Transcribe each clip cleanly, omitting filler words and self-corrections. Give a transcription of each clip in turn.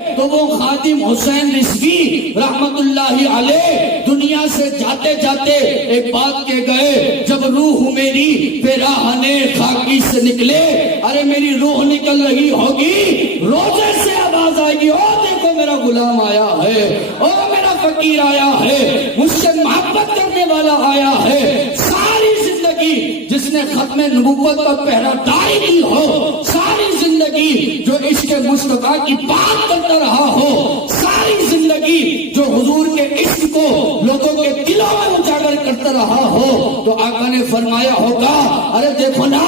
تو وہ خادم حسین رضوی رحمت اللہ علیہ دنیا سے جاتے جاتے ایک بات کے گئے، جب روح میری پیراہنے خاکی سے نکلے، ارے میری روح نکل رہی ہوگی، روزے سے آواز آئے گی، او دیکھو میرا غلام آیا ہے، او میرا فقیر آیا ہے، مجھ سے محبت کرنے والا آیا ہے۔ ساری زندگی جس نے ختم نبوت کا پہرا داری کی ہو، ساری زندگی جو عشق مصطفیٰ کی بات کرتا رہا ہو، ساری زندگی جو حضور کے عشق کو لوگوں کے دلوں میں اجاگر کرتا رہا ہو، تو آقا نے فرمایا ہوگا، ارے دیکھو نا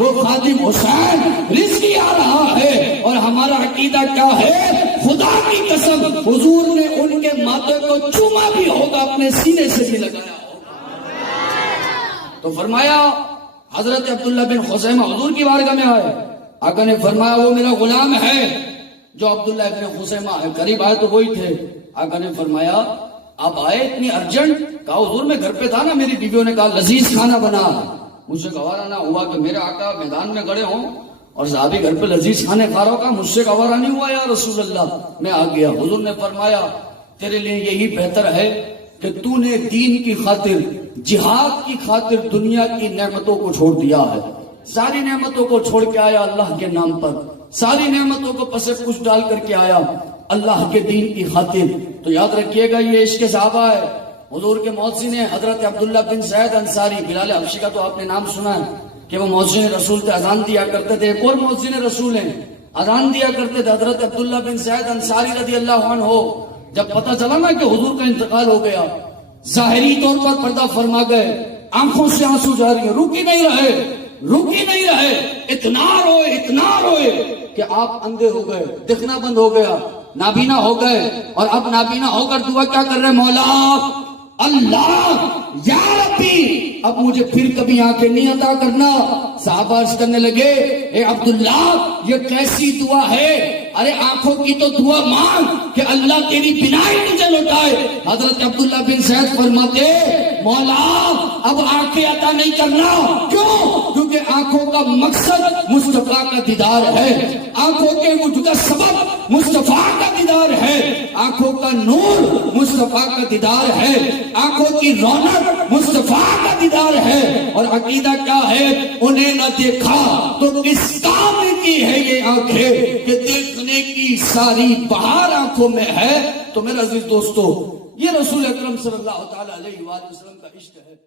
وہ خادم حسین رضوی آ رہا ہے۔ اور ہمارا عقیدہ کیا ہے؟ خدا کی قسم حضور نے ان کے ماتھے کو چوما بھی ہوگا، اپنے سینے سے بھی لگایا ہوگا۔ تو فرمایا حضرت عبداللہ بن خثیمہ حضور کی بارگاہ میں آئے، آقا نے فرمایا وہ میرا غلام ہے جو عبداللہ ابن خثیمہ ہے۔ قریب آئے تو وہی تھے۔ آقا نے فرمایا آپ آئے اتنی ارجنٹ؟ کہا حضور میں گھر پہ تھا نا، میری بیویوں نے کہا لذیذ کھانا بنا، مجھ سے گوارا نہ ہوا کہ میرے آقا میدان میں گڑے ہوں اور صحابی گھر پہ لذیذ کھانے کھا رہا ہوں، مجھ سے گوارا نہیں ہوا یا رسول اللہ، میں آ گیا۔ حضور نے فرمایا تیرے لیے یہی بہتر ہے کہ تو نے دین کی خاطر، جہاد کی خاطر دنیا کی نعمتوں کو چھوڑ دیا ہے، ساری نعمتوں کو چھوڑ کے آیا اللہ کے نام پر، ساری نعمتوں کو پس پش ڈال کر کے آیا اللہ کے دین کی خاطر۔ تو یاد رکھیے گا یہ عشق صحابہ ہے۔ حضور کے مؤذن حضرت عبداللہ بن زید انصاری، بلال حبشی کا تو آپ نے نام سنا ہے کہ وہ مؤذن رسول تھے، اذان دیا کرتے تھے۔ ایک اور مؤذن رسول ہیں، اذان دیا کرتے تھے، حضرت عبداللہ بن زید انصاری رضی اللہ عنہ۔ جب پتہ چلا نا کہ حضور کا انتقال ہو گیا، ظاہری طور پر پردہ فرما گئے، آنکھوں سے آنسو جاری ہیں، رکی نہیں رہے، اتنا روئے کہ آپ اندھے ہو گئے، دکھنا بند ہو گیا، نابینا ہو گئے، اور اب نابینا ہو کر دعا کیا کر رہے؟ مولا اللہ یا ربی اب مجھے پھر کبھی آنکھیں نہیں عطا کرنا۔ صحابہ عرض کرنے لگے اے عبداللہ یہ کیسی دعا ہے؟ ارے آنکھوں کی تو دعا مانگ کہ اللہ تیری بینائی تجھے لوٹائے۔ حضرت عبداللہ بن زید فرماتے مولا اب آنکھیں عطا نہیں کرنا، کیوں؟ کیونکہ آنکھوں کا مقصد مصطفیٰ کا دیدار ہے، آنکھوں کے وجود کا سبب مصطفیٰ کا دیدار ہے، آنکھوں کا نور مصطفیٰ کا دیدار ہے، آنکھوں کی رونق مصطفیٰ کا دیدار ہے۔ اور عقیدہ کیا ہے؟ انہیں نہ دیکھا تو کس کام کی ہے یہ آنکھیں کہ دیکھنے کی ساری بہار آنکھوں میں ہے۔ تو میرے عزیز دوستو، یہ رسول اکرم صلی اللہ تعالی علیہ وآلہ وسلم کا عشق ہے۔